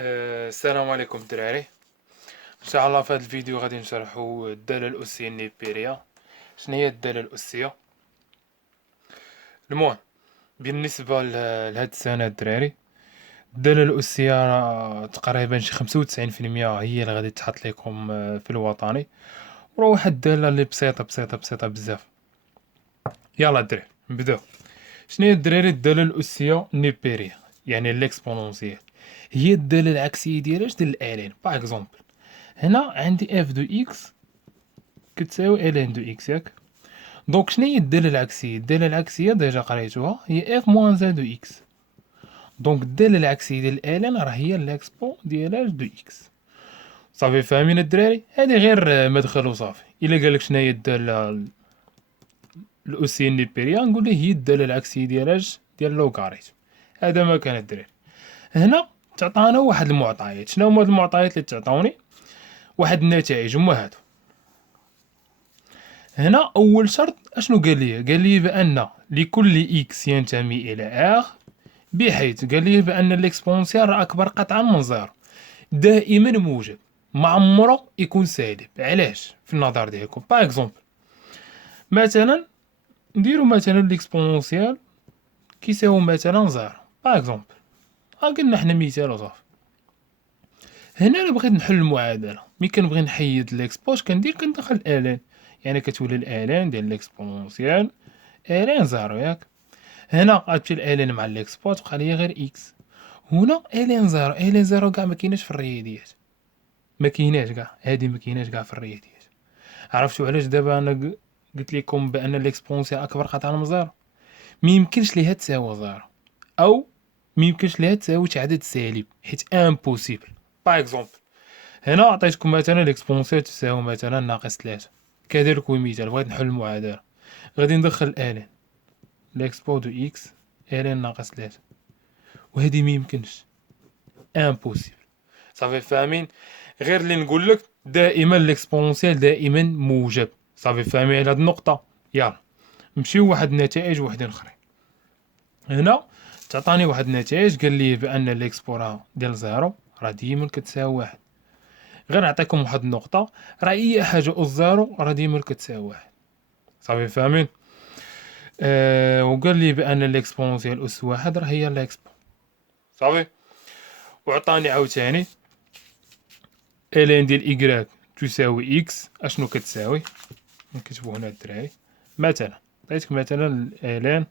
السلام عليكم الدراري. ان شاء الله في هذا الفيديو غادي نشرحوا الدالة الأسية النيبيرية. شنو هي الدالة الأسية؟ المهم بالنسبة لهاد السنة الدراري، الدالة الأسية راه تقريبا شي 95% هي اللي غادي تحط لكم في الوطني، وراه واحد الدالة اللي بسيطة بزاف. يلا الدراري نبداو. شنو هي الدراري الدالة الأسية النيبيرية؟ يعني ليكسبونونسيال، هي الدالة العكسية ديال الآلين. باغ اكزومبل هنا عندي اف دو اكس كتساوي ال ان دو اكس، ياك؟ دونك شنو هي الدالة العكسية؟ الدالة العكسية ديجا قريتوها، هي اف موان زد دو اكس. دونك الدالة العكسية ديال ال راه هي ليكسبو ديال اش دو اكس. صافي فاهمين الدراري؟ هادي غير مدخل وصافي. الا قالك شنو هي الدالة الأسية النيبيرية، نقول ليه هي الدالة العكسية ديال اش ديال لوغاريتم. هذا ما كان الدراري. هنا تعطانا واحد المعطيات. شنو هما هاد المعطيات اللي تعطوني؟ واحد النتائج هما هادو. هنا أول شرط أشنو قال لي؟ قال لي بأن لكل إكس ينتمي إلى آر، بحيث قال لي بأن الإكسبونسيال راه أكبر قطعا من زيرو، دائما موجب، ما عمره يكون سالب. علاش في النظر ديالكم؟ باغ اكزومبل مثلا نديرو مثلا الإكسبونسيال كيساوي مثلا زيرو، باغ اكزومبل قلنا حنا مثال وصافي. هنا الا بغيت نحل المعادله، ملي كنبغي نحيد ليكسبوش كندخل الالين، يعني كتولي الالين ديال ليكسبونسيال الين زيرو، ياك؟ هنا غتمشي الالين مع ليكسبو تبقى ليا غير اكس. هنا الين زيرو، الين زيرو كاع ما كايناش في الرياضيات، ما كايناش كاع، هادي ما كايناش كاع في الرياضيات. عرفتوا علاش دابا انا قلت لكم بان ليكسبونسيال اكبر قطعا من زيرو؟ ما يمكنش ليها تساوي زيرو، او ما يمكنش ليها تساوي شي عدد سالب، حيت امبوسيبل. باغ اكزومبل هنا عطيتكم مثلا ليكسبونسيال تساوي مثلا ناقص 3. كذلك مثال بغيت نحل المعادله، غادي ندخل الين ليكسبو دو اكس الين ناقص 3، وهذه ما يمكنش، امبوسيبل. صافي فاهمين؟ غير اللي نقول لك دائما ليكسبونسيال دائما موجب. صافي فاهمين على هذه النقطه؟ يلا نمشيو واحد النتائج وحدين اخرين. هنا تعطاني واحد النتائج، قال لي بان ليكسبو ديال زيرو راه ديما كتساوي واحد. غير نعطيكم واحد النقطه، راه اي حاجه اس زيرو راه ديما كتساوي واحد. صافي فاهمين؟ وقال لي بان ليكسبونسيال اس واحد راه هي ليكسبو. صافي. وعطاني عاوتاني الين ديال إيكغيك تساوي إكس. أشنو كتساوي؟ نكتبو هنا الدراري. مثلا عطيتك مثلا الين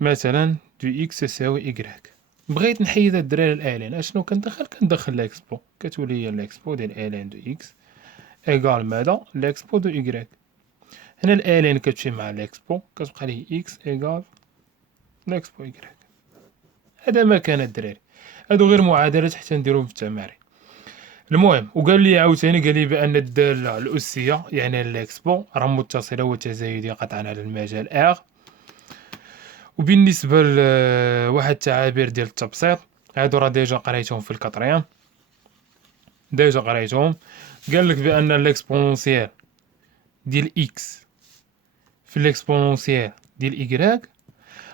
مثلا دو إكس تساوي إيكغيك. بغيت نحيد هاد الدراري الالين، أشنو كندخل ليكسبو، كتولي هي ليكسبو ديال الين دو إكس إيكال ماذا؟ ليكسبو دو إيكغيك. هنا الالين كتمشي مع ليكسبو كتبقى ليه إكس إيكال ليكسبو إيكغيك. هذا ما كان الدراري. هادو غير معادلات حتى نديروهم في التمارين. المهم وقال لي عاوتاني، قال لي بان الداله الاسيه يعني الاكسبو راه متصله وتزايديه قطعا على المجال ار. وبالنسبه لواحد التعابير ديال التبسيط، هادو راه ديجا قريتهم في الكاتريام، ديجا قريتهم. قال لك بان الاكسبونونسيال ديال اكس في الاكسبونونسيال ديال ايكغيك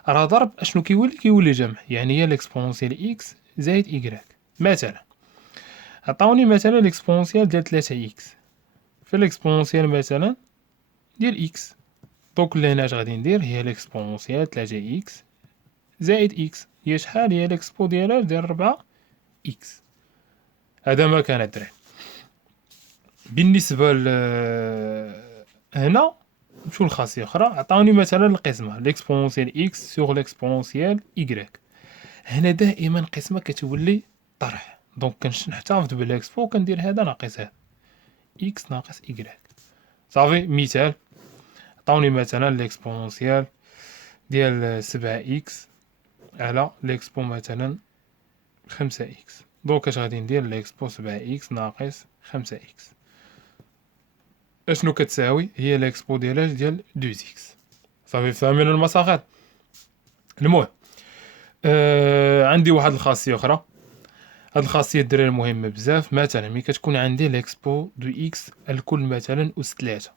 راه ضرب اشنو كيولي جمع، يعني هي الاكسبونونسيال اكس زائد ايكغيك. مثلا عطاوني مثلا الاكسبونونسيال ديال 3 اكس في الاكسبونونسيال مثلا ديال اكس. دونك لهنا اش غادي ندير؟ هي ليكسبونونسيال 3 اكس زائد اكس هي شحال؟ هي ليكسبو ديالها ديال 4 اكس. هذا ما كان الدراري. بالنسبه هنا نمشيو لخاصيه اخرى. عطاوني مثلا القسمه ليكسبونونسيال اكس سوغ ليكسبونونسيال ايكغيك. هنا دائما قسمه كتولي طرح، دونك كنحتفظ بالاكسبو كندير هذا ناقص هذا، اكس ناقص ايكغيك. صافي. مثال عطاوني مثلا ليكسبونونسيال ديال 7 اكس على ليكسبو مثلا 5 اكس. دونك اش غادي ندير؟ ليكسبو 7 اكس ناقص 5 اكس اشنو كتساوي؟ هي ليكسبو ديال 2 اكس. صافي فاهمين المساغات؟ المهم عندي واحد الخاصيه اخرى. هاد الخاصيه الدراري مهمه بزاف. مثلا ملي كتكون عندي ليكسبو دو اكس الكل مثلا اس 3،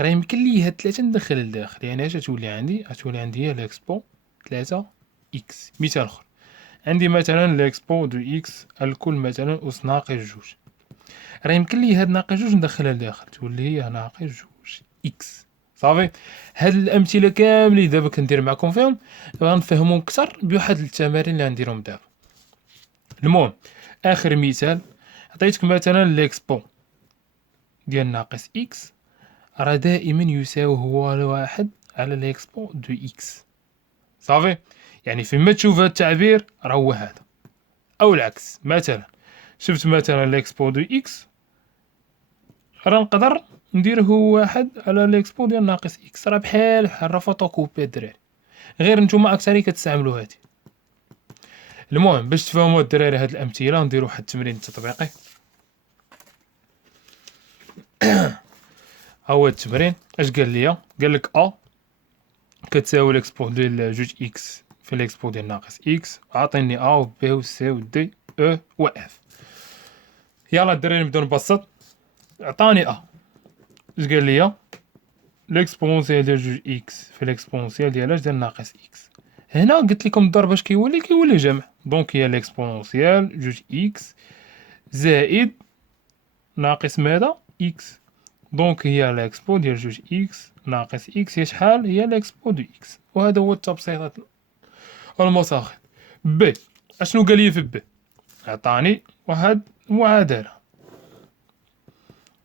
راه يمكن لي هاد 3 ندخل لداخل، يعني اش تولي عندي؟ غتولي عندي هي ليكسبو 3 اكس. مثال اخر عندي مثلا ليكسبو دو اكس الكل مثلا أس ناقص جوج. راه يمكن لي هاد ناقص جوج ندخلها لداخل تولي هي ناقص جوج اكس. صافي. هاد الامثله كاملين دابا كندير معكم فيهم غنفهمهم اكثر بواحد التمارين اللي غنديرهم دابا. المهم اخر مثال عطيتك مثلا ليكسبو ديال ناقص اكس راه دائما يساوي هو لواحد على ليكسبو دو اكس. صافي. يعني فيما تشوف هاد التعبير راه هو هذا، او العكس. مثلا شفت مثلا ليكسبو دو اكس راه نقدر ندير هو واحد على ليكسبو ديال ناقص اكس، راه بحال راه فوتوكوبي الدراري، غير نتوما اكثريه كتستعملوا هادي. المهم باش تفهموا الدراري هاد الامثله نديروا واحد التمرين تطبيقي. ها هو التمرين اش قال لي؟ قال لك ا كتساوي ليكسبو ديال جوج اكس في ليكسبو ديال ناقص اكس، عاطيني ا و بي و سي و دي او و اف. يلا الدراري نبداو نبسط. عطاني ا اش قال لي؟ ليكسبونسيال ديال جوج اكس في ليكسبونسيال ديال اش ديال ناقص اكس. هنا قلت لكم الضرب اش كيولي جمع، دونك هي ليكسبونسيال جوج اكس زائد ناقص ماذا اكس، دونك هي ليكسبو ديال جوج اكس ناقص اكس هي شحال؟ هي ليكسبو دو اكس. وهذا هو التبسيط المساخن. ب اشنو قال لي في ب؟ عطاني واحد المعادله،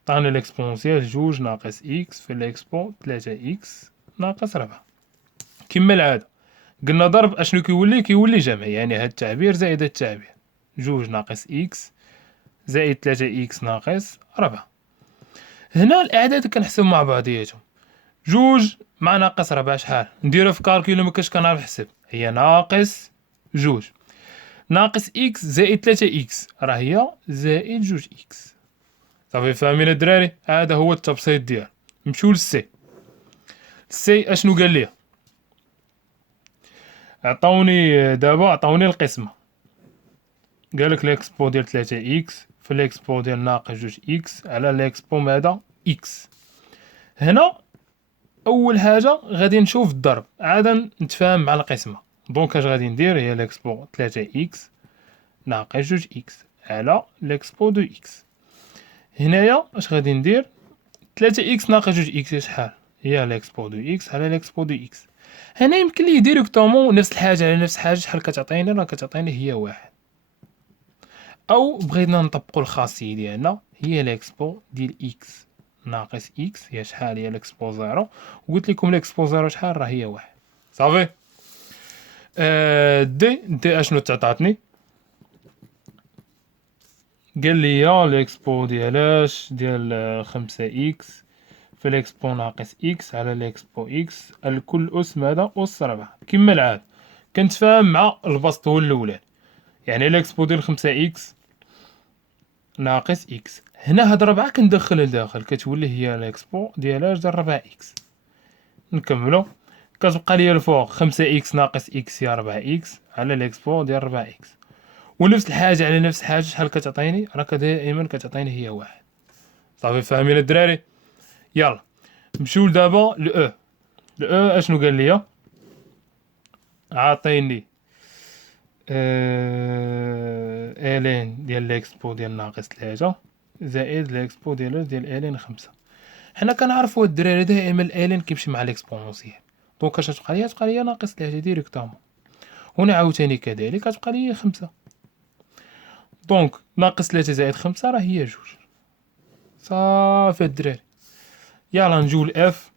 عطاني ليكسبونسيال جوج ناقص اكس في ليكسبو تلاتة اكس ناقص ربعة. كما العاده قلنا ضرب اشنو كيولي جمع، يعني هاد التعبير زائد هاد التعبير، جوج ناقص اكس زائد تلاتة اكس ناقص ربعة. هنا الاعداد كنحسب مع بعضياتهم، جوج مع ناقص ربعة شحال؟ نديرها في كالكيل مكنتش كنعرف نحسب، هي ناقص جوج ناقص اكس زائد تلاتة اكس راه هي زائد جوج اكس. صافي فاهمين الدراري؟ هذا هو التبسيط ديال. نمشيو للسي. السي اشنو قال لي؟ عطاوني القسمه، قالك ليكسبو ديال تلاتة اكس في ليكسبو ديال ناقص جوج اكس على ليكسبو ماذا اكس. هنا اول حاجه غادي نشوف الضرب عادا نتفاهم مع القسمه، دونك اش غادي ندير؟ هي ليكسبو تلاتة اكس ناقص جوج اكس على ليكسبو دو اكس. هنايا اش غادي ندير؟ تلاتة اكس ناقص جوج اكس شحال؟ هي ليكسبو دو اكس على ليكسبو دو اكس. هنا يمكن لي ديريكتومون نفس الحاجه على نفس الحاجه شحال كتعطيني؟ راه كتعطيني هي واحد، او بغينا نطبقوا الخاصيه ديالنا هي ليكسبو ديال اكس ناقص اكس هي شحال؟ هي ليكسبو زيرو، وقلت لكم ليكسبو زيرو شحال؟ راه هي واحد. صافي. دي اشنو تعطاتني؟ قال لي يا ليكسبو ديالاش ديال خمسة اكس في ليكسبو ناقص اكس على ليكسبو اكس الكل اس ماذا؟ اس ربعة. كما العاد كنتفاهم مع البسط هو الاولاني، يعني ليكسبو ديال خمسة اكس ناقص اكس. هنا هاد ربعة كندخلها لداخل كتولي هي ليكسبو ديال ربعة اكس. نكملو، كتبقى لي الفوق خمسة اكس ناقص اكس هي ربعة اكس على ليكسبو ديال ربعة اكس، ونفس الحاجة على نفس الحاجة شحال كتعطيني؟ راه دائما كتعطيني هي واحد. صافي فاهمين الدراري؟ يلا نمشيو دابا ل او اشنو قال لي؟ عاطيني الين ديال ليكسبو ديال ناقص تلاتة زائد ليكسبو ديال الين خمسة. حنا كنعرفوا الدراري دائما الالين كيمشي مع ليكسبونسيال، دونك اش تبقى لي؟ تبقى لي ناقص تلاتة ديريكتومون. هنا عاوتاني كذلك تبقى لي خمسة، دونك ناقص تلاتة زائد خمسة راه هي جوج. صافي الدراري. يلا نجيو لاف.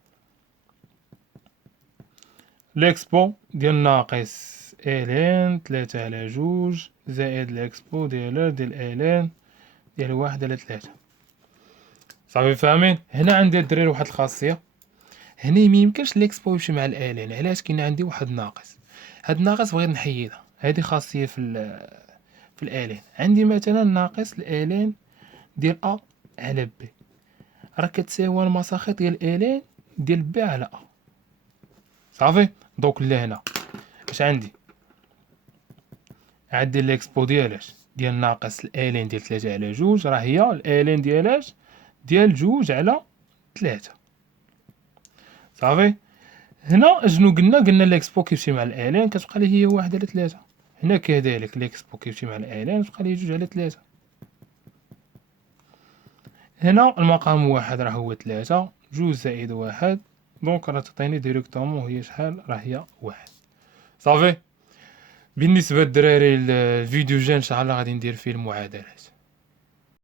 ليكسبو ديال ناقص الين تلاتة على جوج زائد ليكسبو ديال الين ديال واحد على تلاتة. صافي فاهمين؟ هنا عندي الدراري واحد الخاصيه، هنا ميمكنش ليكسبو يمشي مع الالين. علاش؟ كاين عندي واحد ناقص، هاد الناقص بغيت نحيدها، هادي خاصيه في الالين. عندي مثلا ناقص الالين ديال ا على بي راه كتساوي المساخط ديال الين ديال بي على ا. صافي. دوك لهنا اش عندي ليكسبو ديالاش ديال ناقص الالين ديال تلاتة على جوج راه هي الالين ديالاش ديال جوج على تلاتة. صافي. هنا اشنو قلنا؟ قلنا ليكسبو كيمشي مع الالين كتبقى لي هي واحد على تلاتة، هنا كذلك ليكسبو كيمشي مع الآلان تبقى ليه 2/3. هنا المقام 1 راه هو 3، 2 زائد 1 دونك راه تعطيني ديريكتومون هي شحال، راه هي 1. صافي. بالنسبة للدراري الفيديو جاي ان شاء الله غادي ندير فيه المعادلات.